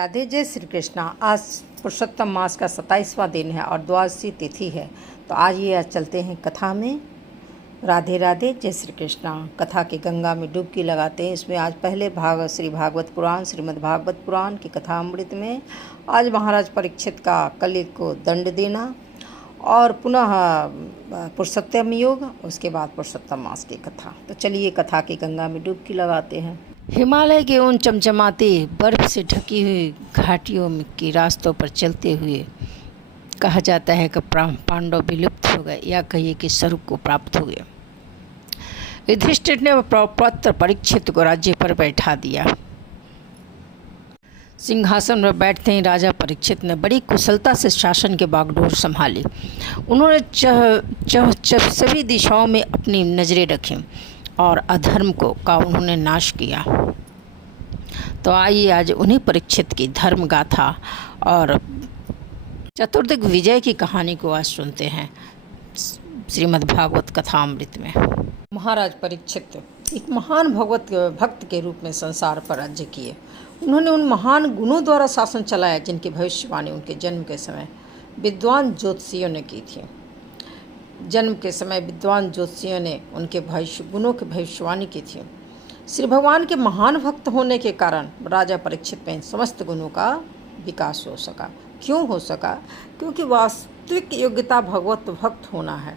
राधे जय श्री कृष्णा। आज पुरुषोत्तम मास का 27वां दिन है और द्वादशी तिथि है। तो आज चलते हैं कथा में। राधे राधे जय श्री कृष्णा। कथा की गंगा में डुबकी लगाते हैं। इसमें आज पहले भाग श्री भागवत पुराण श्रीमद् भागवत पुराण की कथा अमृत में आज महाराज परीक्षित का कलि को दंड देना और पुनः पुरुषोत्तम योग, उसके बाद पुरुषोत्तम मास की कथा। तो चलिए कथा की गंगा में डुबकी लगाते हैं। हिमालय के उन चमचमाते बर्फ से ढकी हुई घाटियों के रास्तों पर चलते हुए कहा जाता है कि पांडव विलुप्त हो गए, या कहिए कि स्वर्ग को प्राप्त हो गए। युधिष्ठिर ने पौत्र परीक्षित को राज्य पर बैठा दिया। सिंहासन पर बैठते ही राजा परीक्षित ने बड़ी कुशलता से शासन के बागडोर संभाली। उन्होंने सभी दिशाओं में अपनी नजरें रखीं और अधर्म का उन्होंने नाश किया। तो आइए आज उन्हीं परीक्षित की धर्म गाथा और चतुर्दिक विजय की कहानी को आज सुनते हैं श्रीमद् भागवत कथा अमृत में। महाराज परीक्षित एक महान भगवत भक्त के रूप में संसार पर राज्य किए। उन्होंने उन महान गुणों द्वारा शासन चलाया जिनकी भविष्यवाणी उनके जन्म के समय विद्वान ज्योतिषियों ने की थी। जन्म के समय विद्वान ज्योतिषियों ने उनके गुणों की भविष्यवाणी की थी। श्री भगवान के महान भक्त होने के कारण राजा परीक्षित में समस्त गुणों का विकास हो सका। क्यों हो सका? क्योंकि वास्तविक योग्यता भगवत भक्त होना है,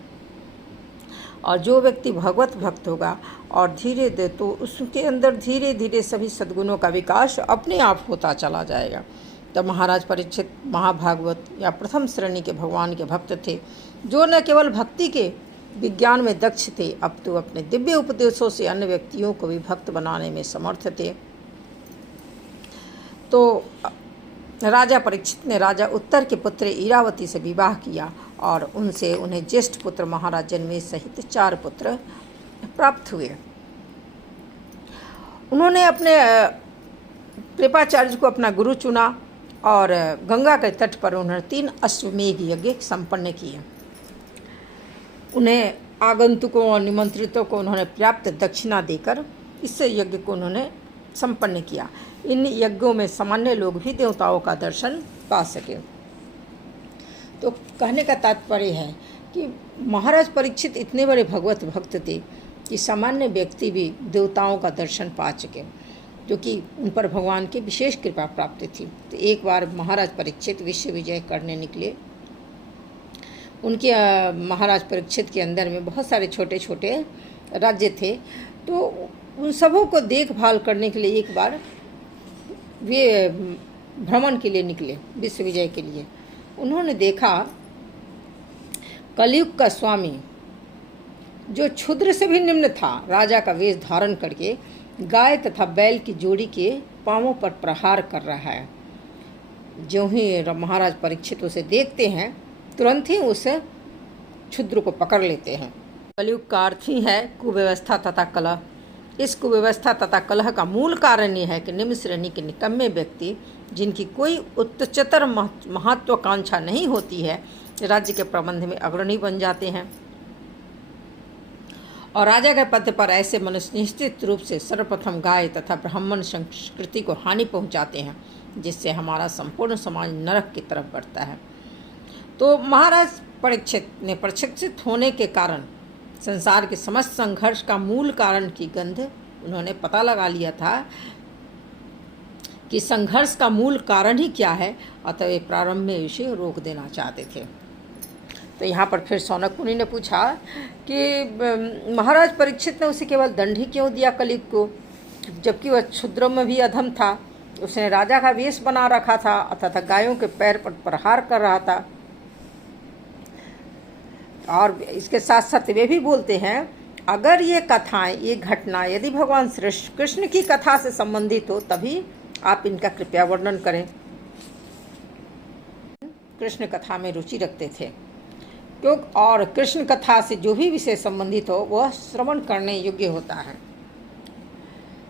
और जो व्यक्ति भगवत भक्त होगा और तो उसके अंदर धीरे धीरे सभी सद्गुणों का विकास अपने आप होता चला जाएगा। तब महाराज परीक्षित महाभागवत या प्रथम श्रेणी के भगवान के भक्त थे, जो न केवल भक्ति के विज्ञान में दक्ष थे, अब तो अपने दिव्य उपदेशों से अन्य व्यक्तियों को भी भक्त बनाने में समर्थ थे। तो राजा परीक्षित ने राजा उत्तर के पुत्र इरावती से विवाह किया और उनसे उन्हें ज्येष्ठ पुत्र महाराज जनमेज सहित 4 पुत्र प्राप्त हुए। उन्होंने अपने कृपाचार्य को अपना गुरु चुना और गंगा के तट पर उन्होंने 3 अश्वमेध यज्ञ संपन्न किए। उन्हें आगंतुकों और निमंत्रितों को उन्होंने पर्याप्त दक्षिणा देकर इस यज्ञ को उन्होंने संपन्न किया। इन यज्ञों में सामान्य लोग भी देवताओं का दर्शन पा सके। तो कहने का तात्पर्य है कि महाराज परीक्षित इतने बड़े भगवत भक्त थे कि सामान्य व्यक्ति भी देवताओं का दर्शन पा सके, जो कि उन पर भगवान की विशेष कृपा प्राप्त थी। तो एक बार महाराज परीक्षित विश्व विजय करने निकले। उनके महाराज परीक्षित के अंदर में बहुत सारे छोटे छोटे राज्य थे, तो उन सबों को देखभाल करने के लिए एक बार वे भ्रमण के लिए निकले, विश्व विजय के लिए। उन्होंने देखा कलयुग का स्वामी, जो क्षुद्र से भी निम्न था, राजा का वेश धारण करके गाय तथा बैल की जोड़ी के पांवों पर प्रहार कर रहा है। जो ही महाराज परीक्षित उसे देखते हैं, तुरंत ही उस क्षुद्र को पकड़ लेते हैं। कलयुग का अर्थ ही है कुव्यवस्था तथा कलह। इस कुव्यवस्था तथा कलह का मूल कारण यह है कि निम्न श्रेणी के निकम्मे व्यक्ति, जिनकी कोई उच्चतर महत्वाकांक्षा नहीं होती है, राज्य के प्रबंध में अग्रणी बन जाते हैं और राजा के पद पर ऐसे मनुष्य निश्चित रूप से सर्वप्रथम गाय तथा ब्राह्मण संस्कृति को हानि पहुंचाते हैं, जिससे हमारा संपूर्ण समाज नरक की तरफ बढ़ता है। तो महाराज परीक्षित ने प्रशिक्षित होने के कारण संसार के समस्त संघर्ष का मूल कारण की गंध उन्होंने पता लगा लिया था कि संघर्ष का मूल कारण ही क्या है, अतः वे प्रारंभ में इसे रोक देना चाहते थे। तो यहाँ पर फिर शौनक मुनि ने पूछा कि महाराज परीक्षित ने उसे केवल दंड ही क्यों दिया कलयुग को, जबकि वह क्षुद्र में भी अधम था। उसने राजा का वेश बना रखा था तथा गायों के पैर पर प्रहार कर रहा था। और इसके साथ साथ वे भी बोलते हैं, अगर ये कथाएं, ये घटना यदि भगवान श्री कृष्ण की कथा से संबंधित हो, तभी आप इनका कृपया वर्णन करें। कृष्ण कथा में रुचि रखते थे, और कृष्ण कथा से जो भी विषय संबंधित हो वह श्रवण करने योग्य होता है।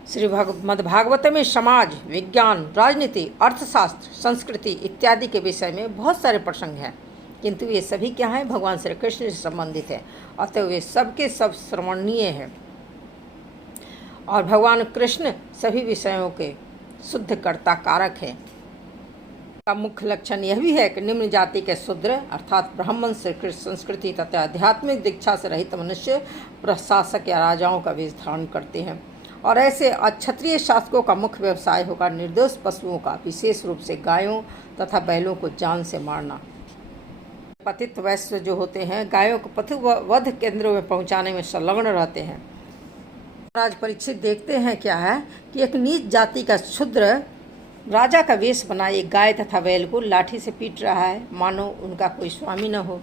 श्री भागवत में समाज, विज्ञान, राजनीति, अर्थशास्त्र, संस्कृति इत्यादि के विषय में बहुत सारे प्रसंग हैं, किंतु ये सभी क्या हैं? भगवान श्री कृष्ण से संबंधित है, अतः वे सबके सब श्रवणीय हैं। और भगवान कृष्ण सभी विषयों के शुद्ध कर्ता कारक है। का मुख्य लक्षण यह भी है कि निम्न जाति के शूद्र अर्थात ब्राह्मण संस्कृति तथा आध्यात्मिक दीक्षा से रहित मनुष्य प्रशासक या राजाओं का वेश धारण करते हैं, और ऐसे क्षत्रिय शासकों का मुख्य व्यवसाय होगा निर्दोष पशुओं का, विशेष रूप से गायों तथा बैलों को जान से मारना। पतित वैश्य जो होते हैं गायों को पशु वध केंद्रों में पहुंचाने में संलग्न रहते हैं। महाराज परीक्षित देखते हैं क्या है कि एक नीच जाति का शूद्र राजा का वेश बनाए गाय तथा बैल को लाठी से पीट रहा है, मानो उनका कोई स्वामी न हो,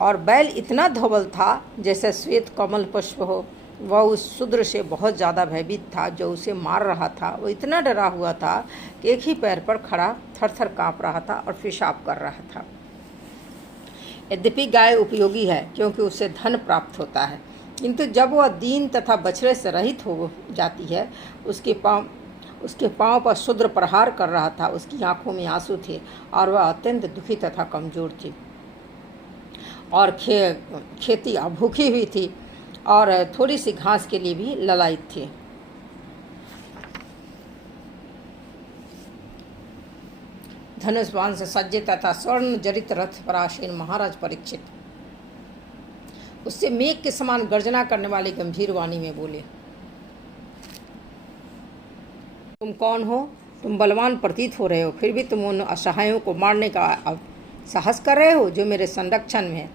और बैल इतना धवल था जैसे श्वेत कमल पुष्प हो। वह उस शूद्र से बहुत ज़्यादा भयभीत था जो उसे मार रहा था। वो इतना डरा हुआ था कि एक ही पैर पर खड़ा थर थर काँप रहा था और पेशाब कर रहा था। यद्यपि गाय उपयोगी है क्योंकि उससे धन प्राप्त होता है, किंतु जब वह दीन तथा बछड़े से रहित हो जाती है, उसके पांव पर शूद्र प्रहार कर रहा था। उसकी आंखों में आंसू थे और वह अत्यंत दुखी तथा कमजोर थी, और खेती भूखी हुई थी और थोड़ी सी घास के लिए भी ललायित थी। धनुष बाण से सज्जित तथा स्वर्ण जड़ित रथ पर आसीन महाराज परीक्षित उससे मेघ के समान गर्जना करने वाली गंभीर वाणी में बोले, तुम कौन हो? तुम बलवान प्रतीत हो रहे हो, फिर भी तुम उन असहायों को मारने का साहस कर रहे हो जो मेरे संरक्षण में है।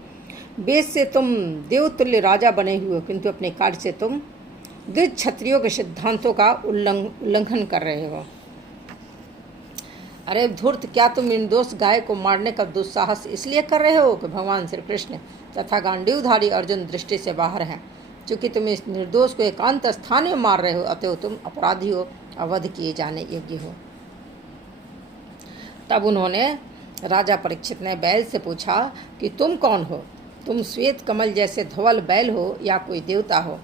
वेश से तुम देवतुल्य राजा बने हुए हो, किंतु अपने कार्य से तुम द्विज क्षत्रियों के सिद्धांतों का उल्लंघन कर रहे हो। अरे धूर्त, क्या तुम निर्दोष गाय को मारने का दुस्साहस इसलिए कर रहे हो कि भगवान श्री कृष्ण तथा गांडीवधारी अर्जुन दृष्टि से बाहर हैं? चूँकि तुम इस निर्दोष को एकांत स्थान में मार रहे हो, अतएव तुम अपराधी हो, अवध किए जाने योग्य हो। तब उन्होंने राजा परीक्षित ने बैल से पूछा कि तुम कौन हो? तुम श्वेत कमल जैसे धवल बैल हो या कोई देवता हो?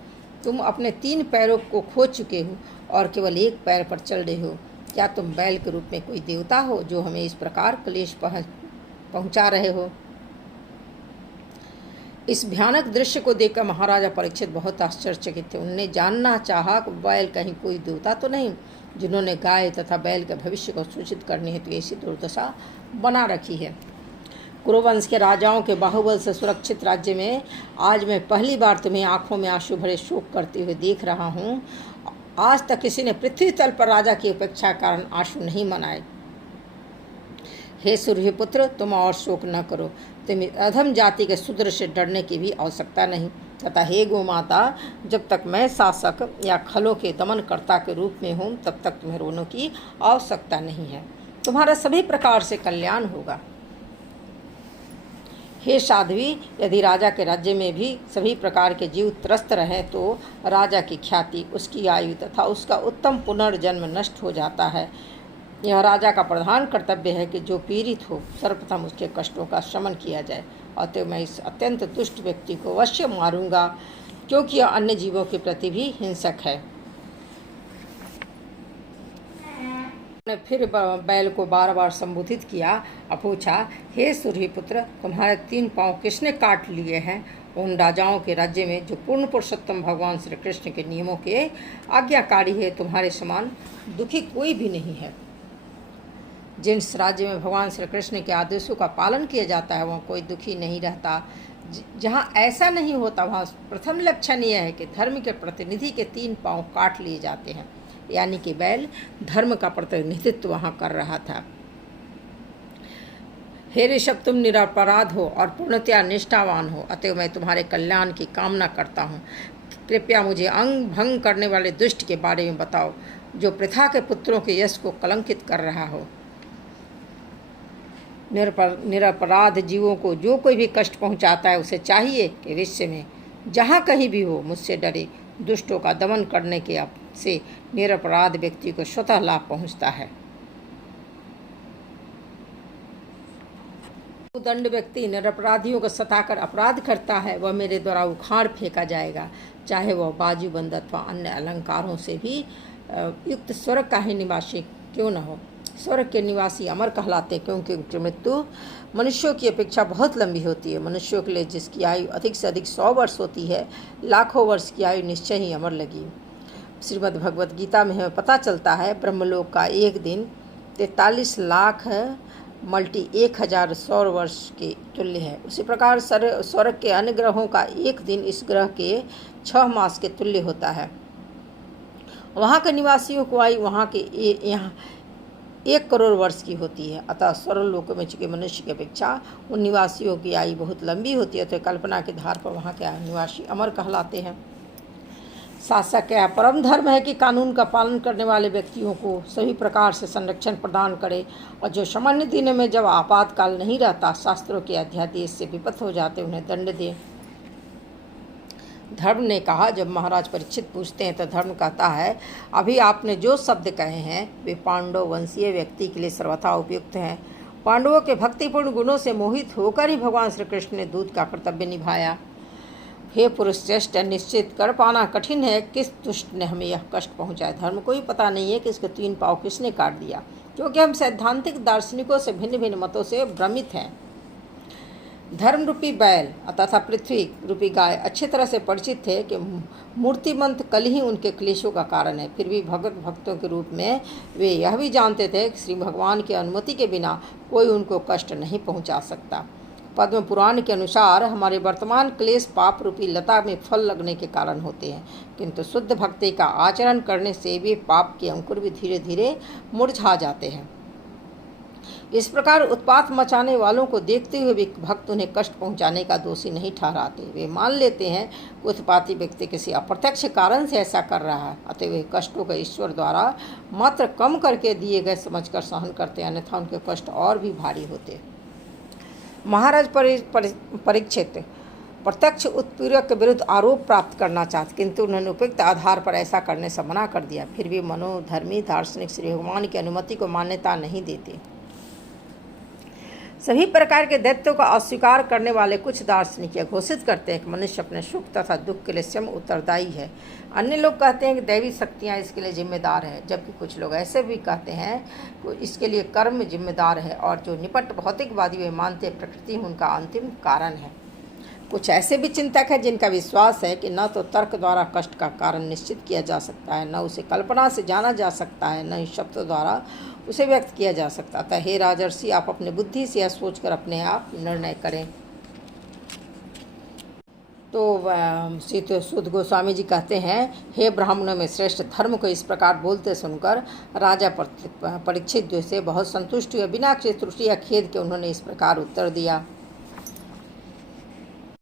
तुम अपने 3 पैरों को खो चुके हो और केवल एक पैर पर चल रहे हो। क्या तुम बैल के रूप में कोई देवता हो जो हमें इस प्रकार क्लेश पहुंचा रहे हो? इस भयानक दृश्य को देखकर महाराजा परीक्षित बहुत आश्चर्यचकित थे। उन्होंने जानना चाहा कि बैल कहीं कोई देवता तो नहीं जिन्होंने गाय तथा बैल के भविष्य को सूचित करने हेतु ऐसी दुर्दशा बना रखी है। कुरुवंश के राजाओं के बाहुबल से सुरक्षित राज्य में आज मैं पहली बार तुम्हें आंखों में आंसू भरे शोक करते हुए देख रहा हूँ। आज तक किसी ने पृथ्वी तल पर राजा की उपेक्षा कारण आंसू नहीं मनाए। हे सूर्यपुत्र, तुम और शोक न करो। तुम्हें अधम जाति के शूद्र से डरने की भी आवश्यकता नहीं, तथा हे गोमाता, जब तक मैं शासक या खलों के दमनकर्ता के रूप में हूँ तब तक तुम्हें रोने की आवश्यकता नहीं है। तुम्हारा सभी प्रकार से कल्याण होगा। हे साध्वी, यदि राजा के राज्य में भी सभी प्रकार के जीव त्रस्त रहें तो राजा की ख्याति, उसकी आयु तथा उसका उत्तम पुनर्जन्म नष्ट हो जाता है। यह राजा का प्रधान कर्तव्य है कि जो पीड़ित हो सर्वप्रथम उसके कष्टों का शमन किया जाए। अतः मैं इस अत्यंत दुष्ट व्यक्ति को अवश्य मारूंगा, क्योंकि यह अन्य जीवों के प्रति भी हिंसक है। ने फिर बैल को बार बार संबोधित किया और पूछा, हे सूर्यपुत्र, तुम्हारे 3 पांव किसने काट लिए हैं? उन राजाओं के राज्य में जो पूर्ण पुरुषोत्तम भगवान श्री कृष्ण के नियमों के आज्ञाकारी है, तुम्हारे समान दुखी कोई भी नहीं है। जिस राज्य में भगवान श्री कृष्ण के आदेशों का पालन किया जाता है वहाँ कोई दुखी नहीं रहता। जहाँ ऐसा नहीं होता वहाँ प्रथम लक्षण यह है कि धर्म के प्रतिनिधि के 3 पांव काट लिए जाते हैं, यानी कि बैल धर्म का प्रतिनिधित्व वहाँ कर रहा था। हे ऋषभ, तुम निरपराध हो और पूर्णतया निष्ठावान हो, अतएव मैं तुम्हारे कल्याण की कामना करता हूँ। कृपया मुझे अंग भंग करने वाले दुष्ट के बारे में बताओ जो प्रथा के पुत्रों के यश को कलंकित कर रहा हो। निरपराध जीवों को जो कोई भी कष्ट पहुंचाता है उसे चाहिए कि विश्व में जहाँ कहीं भी हो मुझसे डरे। दुष्टों का दमन करने के से निरपराध व्यक्ति को स्वतः लाभ पहुंचता है। दंड व्यक्ति निरपराधियों को सताकर अपराध करता है वह मेरे द्वारा उखाड़ फेंका जाएगा, चाहे वह बाजूबंद अथवा अन्य अलंकारों से भी युक्त स्वर्ग का ही निवासी क्यों न हो। स्वर्ग के निवासी अमर कहलाते क्योंकि उनकी मृत्यु मनुष्यों की अपेक्षा बहुत लंबी होती है। मनुष्यों के लिए जिसकी आयु अधिक से अधिक 100 वर्ष होती है, लाखों वर्ष की आयु निश्चय ही अमर लगी। श्रीमद् भगवद गीता में हमें पता चलता है ब्रह्मलोक का एक दिन 43 लाख मल्टी 1000 सौर वर्ष के तुल्य है। उसी प्रकार स्वर्ग के अन्य ग्रहों का एक दिन इस ग्रह के 6 मास के तुल्य होता है। वहाँ के निवासियों को आयु वहाँ के यहाँ 1 करोड़ वर्ष की होती है। अतः स्वर्ग लोकों में चुके मनुष्य की अपेक्षा उन निवासियों की आयु बहुत लंबी होती है। तो कल्पना के आधार पर वहाँ के निवासी अमर कहलाते हैं। शासक क्या परम धर्म है कि कानून का पालन करने वाले व्यक्तियों को सभी प्रकार से संरक्षण प्रदान करे, और जो सामान्य दिनों में जब आपातकाल नहीं रहता, शास्त्रों के अध्यादेश से विपत हो जाते, उन्हें दंड दे। धर्म ने कहा। जब महाराज परीक्षित पूछते हैं तो धर्म कहता है, अभी आपने जो शब्द कहे हैं वे पांडव वंशीय व्यक्ति के लिए सर्वथा उपयुक्त हैं। पांडवों के भक्तिपूर्ण गुणों से मोहित होकर ही भगवान श्री कृष्ण ने दूत का कर्तव्य निभाया। हे पुरुष श्रेष्ठ, निश्चित कर पाना कठिन है किस दुष्ट ने हमें यह कष्ट पहुंचाया। धर्म को ही पता नहीं है कि इसके 3 पाँव किसने काट दिया, क्योंकि हम सैद्धांतिक दार्शनिकों से भिन्न भिन्न मतों से भ्रमित हैं। धर्म रूपी बैल तथा पृथ्वी रूपी गाय अच्छी तरह से परिचित थे कि मूर्तिमंत कल ही उनके क्लेशों का कारण है। फिर भी भक्तों के रूप में वे यह भी जानते थे कि श्री भगवान की अनुमति के बिना कोई उनको कष्ट नहीं पहुंचा सकता। पद्म पुराण के अनुसार हमारे वर्तमान क्लेश पाप रूपी लता में फल लगने के कारण होते हैं, किंतु शुद्ध भक्ति का आचरण करने से वे पाप के अंकुर भी धीरे धीरे मुरझा जाते हैं। इस प्रकार उत्पात मचाने वालों को देखते हुए भी भक्त उन्हें कष्ट पहुंचाने का दोषी नहीं ठहराते। वे मान लेते हैं कि उत्पाती व्यक्ति किसी अप्रत्यक्ष कारण से ऐसा कर रहा है, अतः वे कष्टों को ईश्वर द्वारा मात्र कम करके दिए गए समझकर सहन करते, अन्यथा उनके कष्ट और भी भारी होते। महाराज परीक्षित प्रत्यक्ष उत्पीड़क के विरुद्ध आरोप प्राप्त करना चाहते, किंतु उन्होंने उपयुक्त आधार पर ऐसा करने से मना कर दिया। फिर भी मनोधर्मी दार्शनिक श्री भगवान की अनुमति को मान्यता नहीं देते। सभी प्रकार के दैत्यों का अस्वीकार करने वाले कुछ दार्शनिक यह घोषित करते हैं कि मनुष्य अपने सुख तथा दुख के लिए स्वयं उत्तरदायी है। अन्य लोग कहते हैं कि दैवी शक्तियाँ इसके लिए जिम्मेदार है, जबकि कुछ लोग ऐसे भी कहते हैं कि इसके लिए कर्म जिम्मेदार है, और जो निपट भौतिकवादी वे मानते हैं प्रकृति उनका अंतिम कारण है। कुछ ऐसे भी चिंतक हैं जिनका विश्वास है कि न तो तर्क द्वारा कष्ट का कारण निश्चित किया जा सकता है, न उसे कल्पना से जाना जा सकता है, न ही शब्द द्वारा उसे व्यक्त किया जा सकता। अतः हे राजर्षि, आप अपनी बुद्धि से यह सोचकर अपने आप निर्णय करें। तो सुध गोस्वामी जी कहते हैं, हे ब्राह्मणों में श्रेष्ठ, धर्म को इस प्रकार बोलते सुनकर राजा परीक्षित से बहुत संतुष्ट हुए। बिना किसी त्रुटि या खेद के उन्होंने इस प्रकार उत्तर दिया।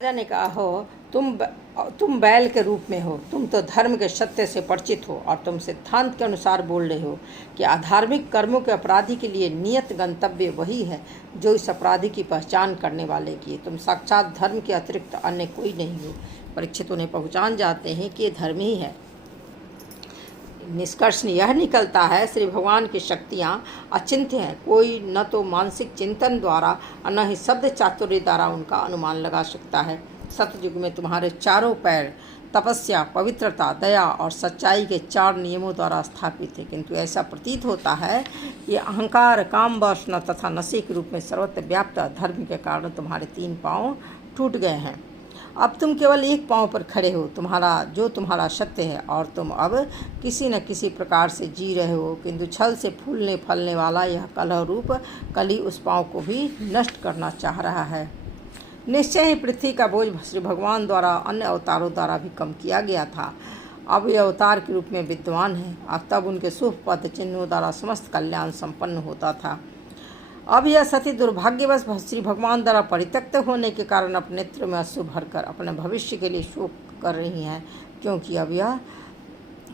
राजा ने कहा, हो तुम बैल के रूप में हो, तुम तो धर्म के सत्य से परिचित हो, और तुम सिद्धांत के अनुसार बोल रहे हो कि अधार्मिक कर्मों के अपराधी के लिए नियत गंतव्य वही है जो इस अपराधी की पहचान करने वाले की। तुम साक्षात धर्म के अतिरिक्त अन्य कोई नहीं हो। परीक्षित उन्हें पहचान जाते हैं कि ये धर्म ही है। निष्कर्ष यह निकलता है, श्री भगवान की शक्तियाँ अचिंत्य हैं। कोई न तो मानसिक चिंतन द्वारा और न ही शब्द चातुर्य द्वारा उनका अनुमान लगा सकता है। सतयुग में तुम्हारे चारों पैर तपस्या, पवित्रता, दया और सच्चाई के 4 नियमों द्वारा स्थापित थे, किंतु ऐसा प्रतीत होता है कि अहंकार, काम, वासना तथा नशे के रूप में सर्वत्र व्याप्त धर्म के कारण तुम्हारे 3 पाँव टूट गए हैं। अब तुम केवल 1 पाँव पर खड़े हो, तुम्हारा सत्य है, और तुम अब किसी न किसी प्रकार से जी रहे हो, किंतु छल से फूलने फलने वाला यह कलह रूप कली उस पाँव को भी नष्ट करना चाह रहा है। निश्चय ही पृथ्वी का बोझ श्री भगवान द्वारा अन्य अवतारों द्वारा भी कम किया गया था। अब यह अवतार के रूप में विद्वान है, और तब उनके शुभ पद चिन्हों द्वारा समस्त कल्याण संपन्न होता था। अब यह सती दुर्भाग्यवश श्री भगवान द्वारा परित्यक्त होने के कारण अपने नेत्र में अश्रु भरकर अपने भविष्य के लिए शोक कर रही हैं, क्योंकि अब यह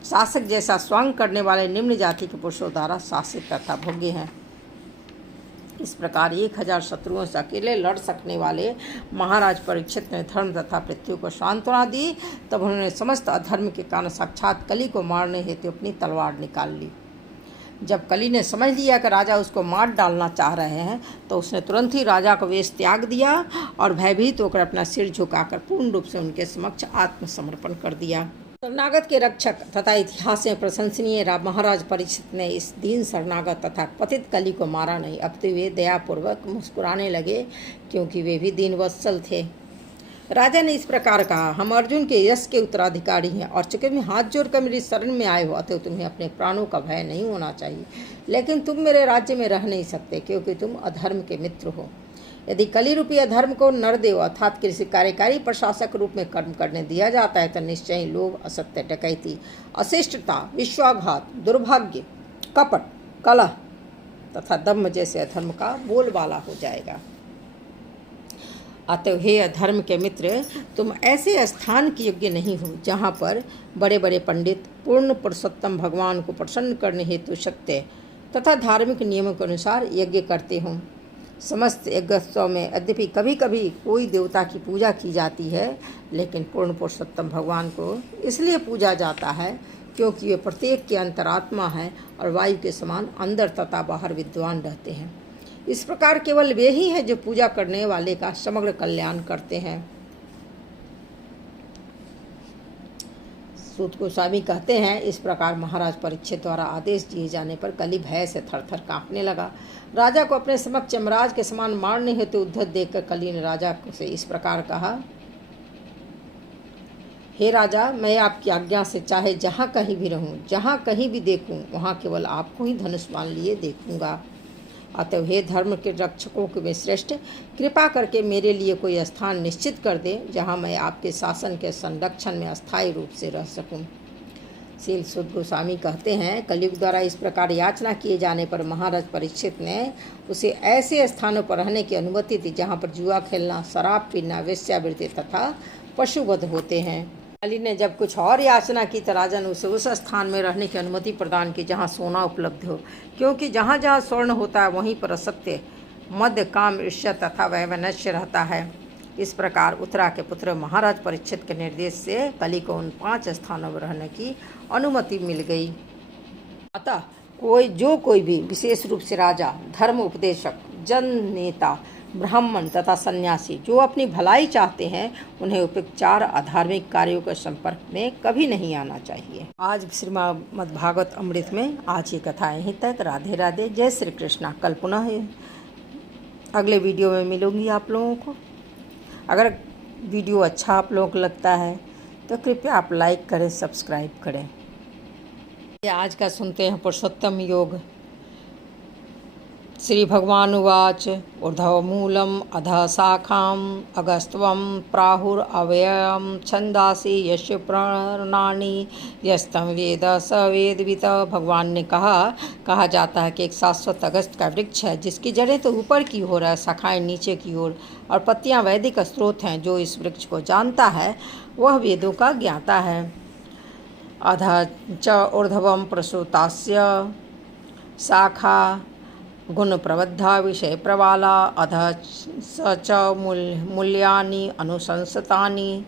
शासक जैसा स्वांग करने वाले निम्न जाति के पुरुषों द्वारा शासित तथा भोग्य हैं। इस प्रकार 1000 शत्रुओं से अकेले लड़ सकने वाले महाराज परीक्षित ने धर्म तथा पृथ्वी को सांत्वना दी। तब उन्होंने समस्त अधर्म के कारण साक्षात कली को मारने हेतु अपनी तलवार निकाल ली। जब कली ने समझ लिया कि राजा उसको मार डालना चाह रहे हैं, तो उसने तुरंत ही राजा को वेश त्याग दिया और भयभीत होकर अपना सिर झुकाकर पूर्ण रूप से उनके समक्ष आत्मसमर्पण कर दिया। शरणागत के रक्षक तथा इतिहास में प्रशंसनीय महाराज परीक्षित ने इस दीन शरणागत तथा पतित कली को मारा नहीं, अब तो वे दयापूर्वक मुस्कुराने लगे, क्योंकि वे भी दीनवत्सल थे। राजा ने इस प्रकार कहा, हम अर्जुन के यश के उत्तराधिकारी हैं और चूंकि मैं हाथ जोड़कर मेरी शरण में आए हो तो तुम्हें अपने प्राणों का भय नहीं होना चाहिए, लेकिन तुम मेरे राज्य में रह नहीं सकते क्योंकि तुम अधर्म के मित्र हो। यदि कली रूपी अधर्म को नरदेव अर्थात किसी कार्यकारी प्रशासक रूप में कर्म करने दिया जाता है तो निश्चय ही लोभ, असत्य, डकैती, अशिष्टता, विश्वासघात, दुर्भाग्य, कपट, कलह तथा दम्भ जैसे अधर्म का बोलबाला हो जाएगा। अतः हे अधर्म के मित्र, तुम ऐसे स्थान के योग्य नहीं हो जहाँ पर बड़े बड़े पंडित पूर्ण पुरुषोत्तम भगवान को प्रसन्न करने हेतु सत्य तथा धार्मिक नियमों के अनुसार यज्ञ करते हों। समस्त यज्ञोत्सव में यद्यपि कभी कभी कोई देवता की पूजा की जाती है, लेकिन पूर्ण पुरुषोत्तम भगवान को इसलिए पूजा जाता है क्योंकि वे प्रत्येक के अंतरात्मा है और वायु के समान अंदर तथा बाहर विद्वान रहते हैं। इस प्रकार केवल वे ही हैं जो पूजा करने वाले का समग्र कल्याण करते हैं। सूत गोस्वामी कहते हैं, इस प्रकार महाराज परीक्षित द्वारा आदेश दिए जाने पर कली भय से थरथर कांपने लगा। राजा को अपने समक्ष यमराज के समान मारने हेतु उद्धत देखकर कली ने राजा से इस प्रकार कहा, हे राजा, मैं आपकी आज्ञा से चाहे जहाँ कहीं भी रहूँ, जहाँ कहीं भी देखूँ, वहाँ केवल आपको ही धनुष बाण लिए देखूँगा। अतः हे धर्म के रक्षकों के में श्रेष्ठ, कृपा करके मेरे लिए कोई स्थान निश्चित कर दे जहाँ मैं आपके शासन के संरक्षण में अस्थायी रूप से रह सकूं। श्री सूत गोस्वामी कहते हैं, कलयुग द्वारा इस प्रकार याचना किए जाने पर महाराज परीक्षित ने उसे ऐसे स्थानों पर रहने की अनुमति दी जहाँ पर जुआ खेलना, शराब पीना, वेश्यावृत्ति तथा पशुवध होते हैं। कली ने जब कुछ और याचना की तो राजा ने उसे उस स्थान में रहने की अनुमति प्रदान की जहाँ सोना उपलब्ध हो, क्योंकि जहाँ जहाँ स्वर्ण होता है वहीं पर असत्य, मद, काम, ईर्ष्या तथा वैमनस्य रहता है। इस प्रकार उत्तरा के पुत्र महाराज परीक्षित के निर्देश से कली को उन 5 स्थानों में रहने की अनुमति मिल गई। अतः कोई भी विशेष रूप से राजा, धर्म उपदेशक, जन नेता, ब्राह्मण तथा सन्यासी जो अपनी भलाई चाहते हैं, उन्हें उपयुक्त 4 अधार्मिक कार्यों के संपर्क में कभी नहीं आना चाहिए। आज श्रीमद् भागवत अमृत में आज ये कथा यहीं तक। राधे राधे, जय श्री कृष्णा। कल पुनः अगले वीडियो में मिलूंगी आप लोगों को। अगर वीडियो अच्छा आप लोगों को लगता है तो कृपया आप लाइक करें, सब्सक्राइब करें। आज का सुनते हैं पुरुषोत्तम योग। श्री भगवान उवाच, ऊर्ध्वमूलम् अधः शाखाम् अगस्त्वं प्राहुरव्ययं छन्दांसि यस्य पर्णानि यस्तं वेद स वेदवित्। भगवान ने कहा जाता है कि एक शाश्वत अगस्त का वृक्ष है जिसकी जड़ें तो ऊपर की ओर है, शाखाएं नीचे की ओर और पत्तियां वैदिक स्रोत हैं। जो इस वृक्ष को जानता है वह वेदों का ज्ञाता है। अधः च ऊर्ध्वं प्रसूतास्य शाखा गुण प्रबद्धा विषय प्रवाला अधः स च मूल्यानि अनुशंसतानि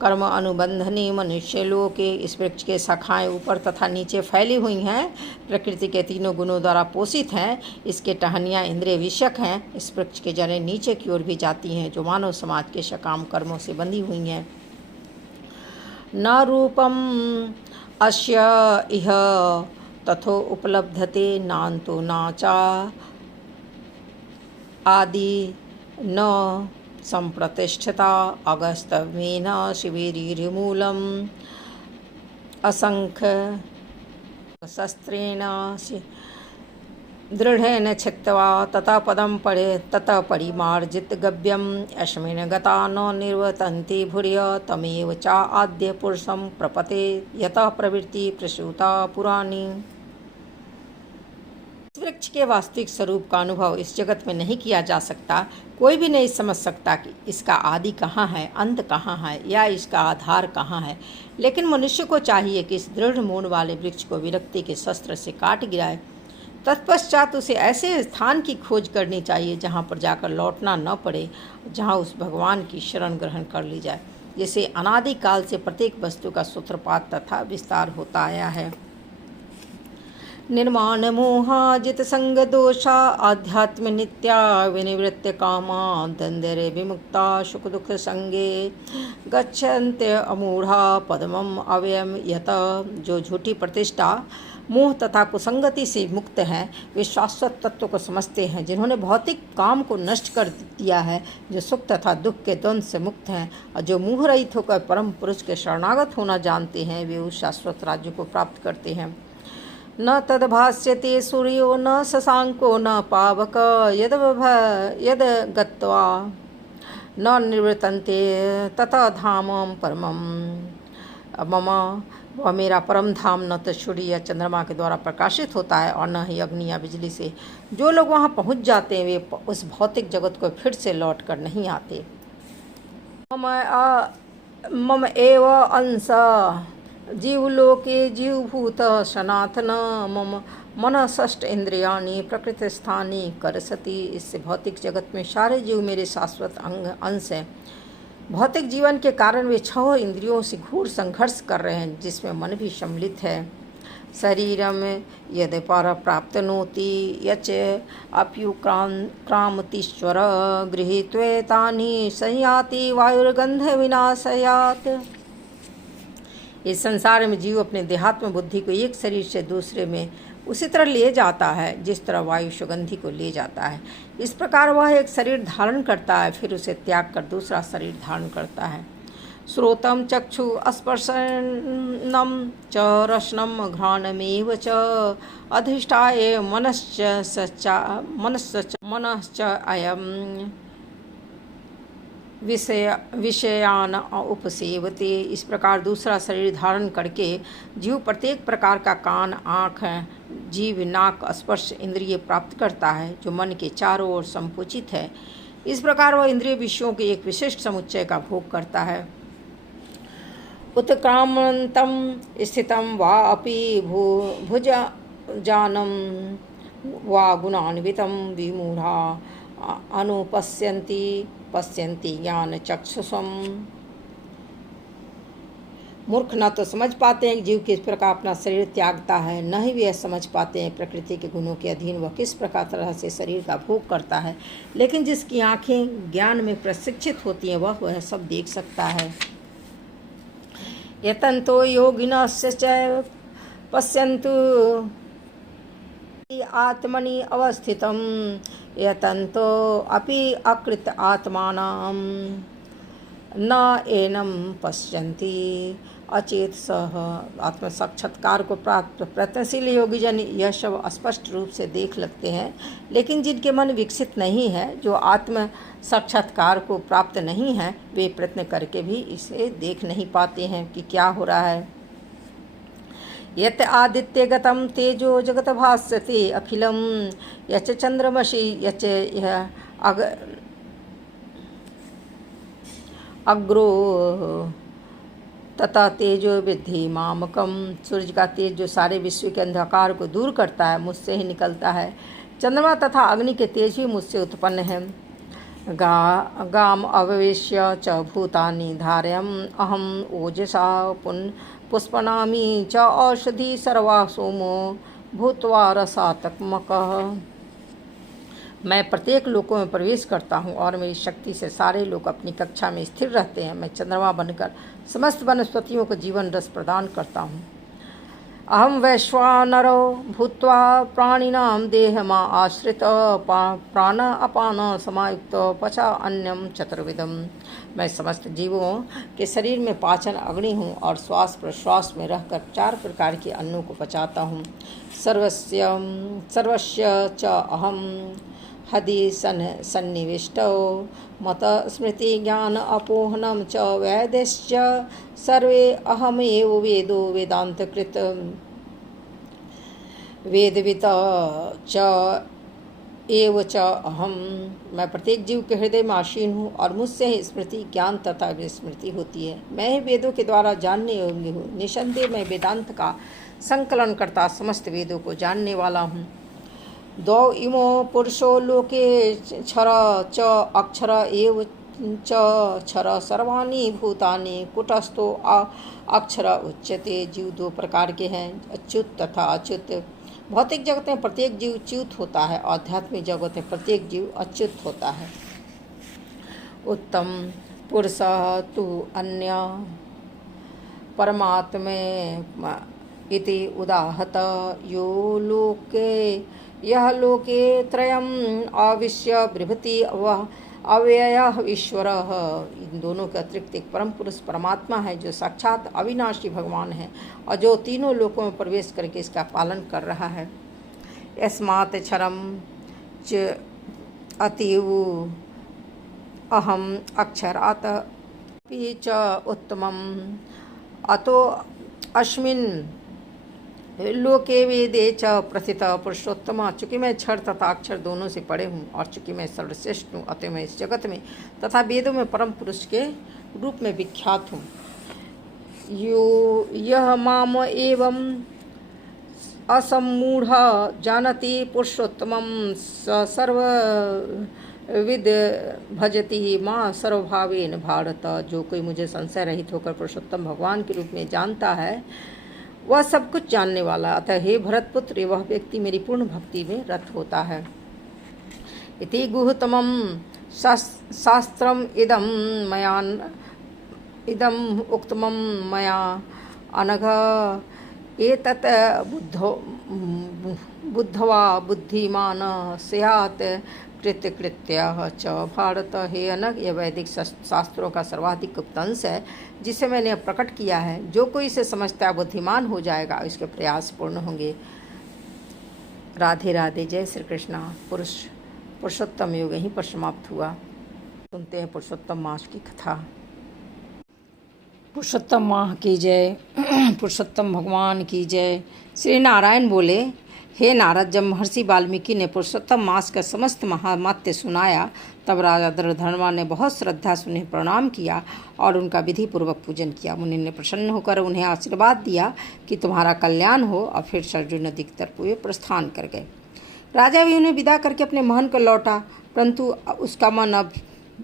कर्म अनुबंधनी मनुष्य लोके। इस वृक्ष के शाखाएं ऊपर तथा नीचे फैली हुई हैं, प्रकृति के 3 गुणों द्वारा पोषित हैं। इसके टहनियाँ इंद्रिय विषयक हैं। इस वृक्ष के जड़ें नीचे की ओर भी जाती हैं जो मानव समाज के सकाम कर्मों से बंधी हुई हैं। न रूपम अस्य इह तथो उपलब्धते नान्तो नाचा आदि न संप्रतिष्ठता अगस्तवेन शिबिरिमूलम् असंख्य शस्त्रेण दृढ़ेन छित्त्वा ततः पदं परे ततः परिमार्जित गव्यम् यस्मिन् गता न निर्वर्तन्ते भूर्य तमेव चा आद्य पुरुषं प्रपते यतः प्रवृत्ति प्रसूता पुराणी। इस वृक्ष के वास्तविक स्वरूप का अनुभव इस जगत में नहीं किया जा सकता। कोई भी नहीं समझ सकता कि इसका आदि कहाँ है, अंत कहाँ है या इसका आधार कहाँ है। लेकिन मनुष्य को चाहिए कि इस दृढ़ मूल वाले वृक्ष को विरक्ति के शस्त्र से काट गिराए। तत्पश्चात उसे ऐसे स्थान की खोज करनी चाहिए जहाँ पर जाकर लौटना न पड़े, जहाँ उस भगवान की शरण ग्रहण कर ली जाए, जिसे अनादिकाल से प्रत्येक वस्तु का सूत्रपात तथा विस्तार होता आया है। निर्माण मोहा जित संग दोषा आध्यात्म नित्या विनिवृत्त कामा दंदरे विमुक्ता सुख दुख संगे गच्छन्ते अमूढ़ा पद्मम अव्ययम यत। जो झूठी प्रतिष्ठा मोह तथा कुसंगति से मुक्त हैं, वे शाश्वत तत्व को समझते हैं। जिन्होंने भौतिक काम को नष्ट कर दिया है, जो सुख तथा दुख के द्वंद्व से मुक्त हैं और जो मोह रहित होकर परम पुरुष के शरणागत होना जानते हैं, वे उस शाश्वत राज्य को प्राप्त करते हैं। न तद्भास्यते सूर्यो न शशांको न पावक यद गत्वा न निवृतन्ते तथा धाम परमम मम। वह मेरा परम धाम न तो सूर्य या चंद्रमा के द्वारा प्रकाशित होता है और न ही अग्नि या बिजली से। जो लोग वहाँ पहुँच जाते हैं वे उस भौतिक जगत को फिर से लौट कर नहीं आते। मम एव अंश जीवलोके जीवभूत सनातन मम मन षष्ठ इंद्रियाणि प्रकृतिस्थानी करसति। इससे भौतिक जगत में सारे जीव मेरे शाश्वत अंश हैं। भौतिक जीवन के कारण वे 6 इंद्रियों से घोर संघर्ष कर रहे हैं, जिसमें मन भी सम्मिलित है। शरीरम यदि पर प्राप्तनोति यच अप्युक्रामतीश्वर गृहीत्वेतानि संयाति वायुर्गंध विनाशयात्। इस संसार में जीव अपने देहात्म बुद्धि को एक शरीर से दूसरे में उसी तरह ले जाता है जिस तरह वायु सुगंधि को ले जाता है। इस प्रकार वह एक शरीर धारण करता है, फिर उसे त्याग कर दूसरा शरीर धारण करता है। श्रोतम चक्षु स्पर्शनम च रसनम घ्राणमेव च अधिष्ठाय मनश्च अयम विषयान उपसेवते। इस प्रकार दूसरा शरीर धारण करके जीव प्रत्येक प्रकार का कान, आँख, जीव, नाक, स्पर्श इंद्रिय प्राप्त करता है, जो मन के चारों ओर संकुचित है। इस प्रकार वह इंद्रिय विषयों के एक विशिष्ट समुच्चय का भोग करता है। उत्क्रामंतम स्थितम वा अपि भुजानम वा गुणान्वितम विमूढ़ा पश्यन्ति ज्ञान चक्षुषम। मूर्ख न तो समझ पाते हैं कि जीव किस प्रकार अपना शरीर त्यागता है, न ही वे समझ पाते हैं प्रकृति के गुणों के अधीन वह किस प्रकार तरह से शरीर का भोग करता है। लेकिन जिसकी आँखें ज्ञान में प्रशिक्षित होती हैं वह सब देख सकता है। यतन्तो योगिनश्च च पश्यन्तु आत्मनि अवस्थितं यतन्तो अपि अकृत आत्मानां न एनं पश्यन्ति। अचेत सह आत्म साक्षात्कार को प्राप्त प्रयत्नशील योगीजन यह सब स्पष्ट रूप से देख लगते हैं, लेकिन जिनके मन विकसित नहीं है, जो आत्म साक्षात्कार को प्राप्त नहीं है, वे प्रयत्न करके भी इसे देख नहीं पाते हैं कि क्या हो रहा है। यत् आदित्यगतं तेजो जगत भास्यते अखिलं यच चंद्रमसि यच अग्रो तथा तेजो विद्धि मामकम। सूर्य का तेज जो सारे विश्व के अंधकार को दूर करता है मुझसे ही निकलता है। चंद्रमा तथा अग्नि के तेज भी मुझसे उत्पन्न है। गाम अववेश्य च भूतानि धारयम अहम ओजसा पुष्पनामी च औषधि सर्वा सोमो भूत्वा रसात्मकः। मैं प्रत्येक लोकों में प्रवेश करता हूँ और मेरी शक्ति से सारे लोग अपनी कक्षा में स्थिर रहते हैं। मैं चंद्रमा बनकर समस्त वनस्पतियों को जीवन रस प्रदान करता हूँ। अहम वैश्वानरो भूत्वा प्राणिनां देहमा आश्रित प्राण अपान समायुक्त पचा अन्यम चतुर्विधम। मैं समस्त जीवों के शरीर में पाचन अग्नि हूँ और श्वास प्रश्वास में रहकर 4 प्रकार के अन्नों को पचाता हूँ। सर्वस्य च अहम हदि सन्निविष्टो मत स्मृति ज्ञान अपोहनम च वैद्यश्च सर्वे अहमेव वेदो वेदांतकृत वेदवित च एव च अहम। मैं प्रत्येक जीव के हृदय में आसीन हूँ और मुझसे ही स्मृति ज्ञान तथा विस्मृति होती है। मैं ही वेदों के द्वारा जानने योग्य हूँ। निसंदेह मैं वेदांत का संकलन करता समस्त वेदों को जानने वाला हूँ। द्वौ इमो पुरुषो लोके क्षर च अक्षर एव च क्षर सर्वाणि भूतानि कुटस्थो अक्षर उच्यते। जीव 2 प्रकार के हैं, अच्युत तथा अच्युत। भौतिक जगत में प्रत्येक जीव च्युत होता है, आध्यात्मिक जगत में प्रत्येक जीव अच्युत होता है। उत्तम पुरुषः तु अन्य परमात्मे इति उदाहत यो लोके यह लोके त्रयम् आविश्य बिभृति अव्ययः ईश्वरः। इन दोनों के अतिरिक्त एक परम पुरुष परमात्मा है जो साक्षात अविनाशी भगवान है और जो तीनों लोकों में प्रवेश करके इसका पालन कर रहा है। यस्मात् क्षरम च अतीव अहम अक्षरात् अपि च उत्तमम् अतो अस्मिन् लोके वेदे च प्रथित पुरुषोत्तम। चूँकि मैं क्षर तथा अक्षर दोनों से पढ़े हूँ और चूँकि मैं सर्वश्रेष्ठ हूँ, अतः मैं इस जगत में तथा वेदों में परम पुरुष के रूप में विख्यात हूँ। यो यह माम एवं असम्मूढ़ जानति पुरुषोत्तमं स सर्वविद भजति माँ सर्वभावेन भारत। जो कोई मुझे संशय रहित होकर पुरुषोत्तम भगवान के रूप में जानता है वह सब कुछ जानने वाला। अतः हे भरतपुत्र, वह व्यक्ति मेरी पूर्ण भक्ति में रत होता है। इति गुहतमं शास्त्रम इदम उक्तमं मया अनघ एतत् बुद्धवा बुद्धिमान स्यात् कृत्यकृत्य च भारत। हे अनग, यह वैदिक शास्त्रों का सर्वाधिक गुप्त अंश है जिसे मैंने प्रकट किया है। जो कोई इसे समझता है बुद्धिमान हो जाएगा, इसके प्रयास पूर्ण होंगे। राधे राधे। जय श्री कृष्णा। पुरुषोत्तम योग यहीं पर समाप्त हुआ। सुनते हैं पुरुषोत्तम मास की कथा। पुरुषोत्तम माह की जय। पुरुषोत्तम भगवान की जय। श्री नारायण बोले, हे नारद, जब महर्षि वाल्मीकि ने पुरुषोत्तम मास का समस्त महात्म्य सुनाया तब राजा दृढ़धर्मा ने बहुत श्रद्धा से उन्हें प्रणाम किया और उनका विधि पूर्वक पूजन किया। मुनि ने प्रसन्न होकर उन्हें आशीर्वाद दिया कि तुम्हारा कल्याण हो और फिर सरजू नदी की तरफ वे प्रस्थान कर गए। राजा भी उन्हें विदा करके अपने महल को लौटा, परंतु उसका मन अब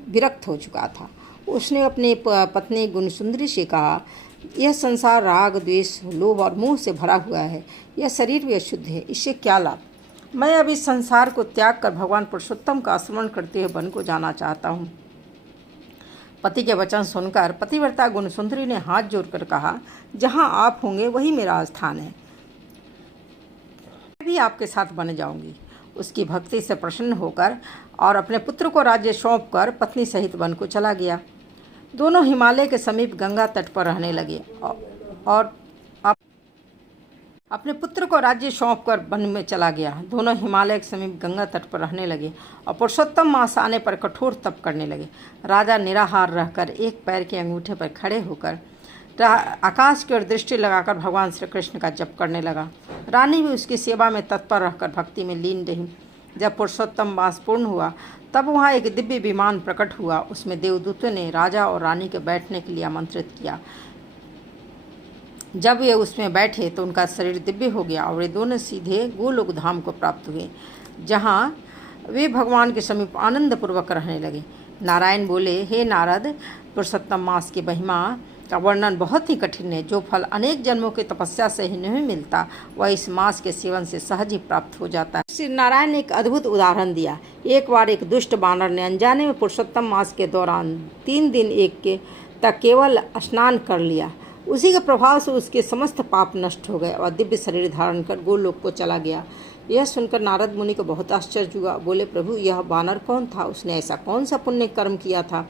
विरक्त हो चुका था। उसने अपनी पत्नी गुणसुंदरी से कहा, यह संसार राग, द्वेष, लोभ और मोह से भरा हुआ है। यह शरीर भी अशुद्ध है, इससे क्या लाभ। मैं अब इस संसार को त्याग कर भगवान पुरुषोत्तम का स्मरण करते हुए वन को जाना चाहता हूँ। पति के वचन सुनकर पतिव्रता गुणसुंदरी ने हाथ जोड़कर कहा, जहाँ आप होंगे वही मेरा स्थान है, मैं भी आपके साथ बन जाऊंगी। उसकी भक्ति से प्रसन्न होकर और अपने पुत्र को राज्य सौंपकर पत्नी सहित वन को चला गया। दोनों हिमालय के समीप गंगा तट पर रहने लगे और अपने पुत्र को राज्य सौंपकर वन में चला गया। दोनों हिमालय के समीप गंगा तट पर रहने लगे और पुरुषोत्तम मास आने पर कठोर तप करने लगे। राजा निराहार रहकर एक पैर के अंगूठे पर खड़े होकर आकाश की ओर दृष्टि लगाकर भगवान श्री कृष्ण का जप करने लगा। रानी भी उसकी सेवा में तत्पर रहकर भक्ति में लीन रही। जब पुरुषोत्तम मास पूर्ण हुआ तब वहाँ एक दिव्य विमान प्रकट हुआ। उसमें देवदूतों ने राजा और रानी के बैठने के लिए आमंत्रित किया। जब वे उसमें बैठे तो उनका शरीर दिव्य हो गया और वे दोनों सीधे गोलोक धाम को प्राप्त हुए, जहाँ वे भगवान के समीप आनंदपूर्वक रहने लगे। नारायण बोले, हे नारद, पुरुषोत्तम मास की महिमा का वर्णन बहुत ही कठिन है। जो फल अनेक जन्मों की तपस्या से ही नहीं मिलता वह इस मास के सेवन से सहज ही प्राप्त हो जाता है। श्री नारायण ने एक अद्भुत उदाहरण दिया। एक बार एक दुष्ट बानर ने अनजाने में पुरुषोत्तम मास के दौरान 3 दिन एक के तक केवल स्नान कर लिया। उसी के प्रभाव से उसके समस्त पाप नष्ट हो गए और दिव्य शरीर धारण कर गोलोक को चला गया। यह सुनकर नारद मुनि को बहुत आश्चर्य हुआ। बोले, प्रभु, यह बानर कौन था? उसने ऐसा कौन सा पुण्य कर्म किया था?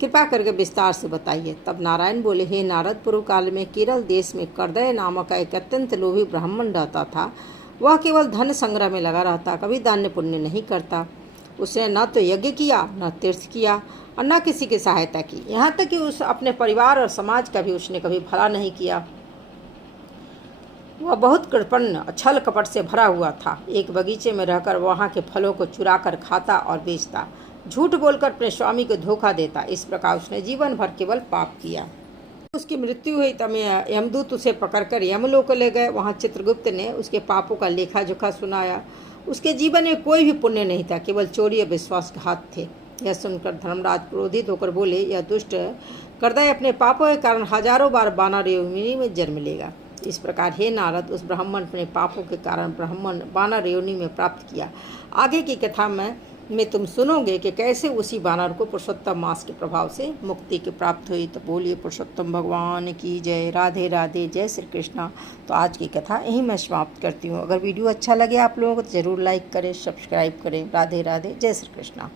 कृपा करके विस्तार से बताइए। तब नारायण बोले, हे नारद, पूर्व काल में केरल देश में कर्दय नामक एक अत्यंत लोभी ब्राह्मण रहता था। वह केवल धन संग्रह में लगा रहता, कभी दान्य पुण्य नहीं करता। उसने न तो यज्ञ किया, न तीर्थ किया और न किसी की सहायता की। यहाँ तक कि उस अपने परिवार और समाज का भी उसने कभी भला नहीं किया। वह बहुत कृपण छल कपट से भरा हुआ था। एक बगीचे में रहकर वहाँ के फलों को चुरा कर खाता और बेचता, झूठ बोलकर अपने स्वामी को धोखा देता। इस प्रकार उसने जीवन भर केवल पाप किया। उसकी मृत्यु हुई तब यमदूत उसे पकड़कर यमलोक ले गए। वहाँ चित्रगुप्त ने उसके पापों का लेखा जोखा सुनाया। उसके जीवन में कोई भी पुण्य नहीं था, केवल चोरी और विश्वासघात थे। यह सुनकर धर्मराज क्रोधित होकर बोले, यह दुष्ट कर्दय अपने पापों के कारण हजारों बार बानर योनि में जन्म लेगा। इस प्रकार हे नारद, उस ब्राह्मण अपने पापों के कारण बानर योनि में प्राप्त किया। आगे की कथा मैं में तुम सुनोगे कि कैसे उसी वानर को पुरुषोत्तम मास के प्रभाव से मुक्ति की प्राप्त हुई। तो बोलिए पुरुषोत्तम भगवान की जय। राधे राधे, जय श्री कृष्णा। तो आज की कथा यहीं मैं समाप्त करती हूँ। अगर वीडियो अच्छा लगे आप लोगों को तो ज़रूर लाइक करें, सब्सक्राइब करें। राधे राधे, जय श्री कृष्णा।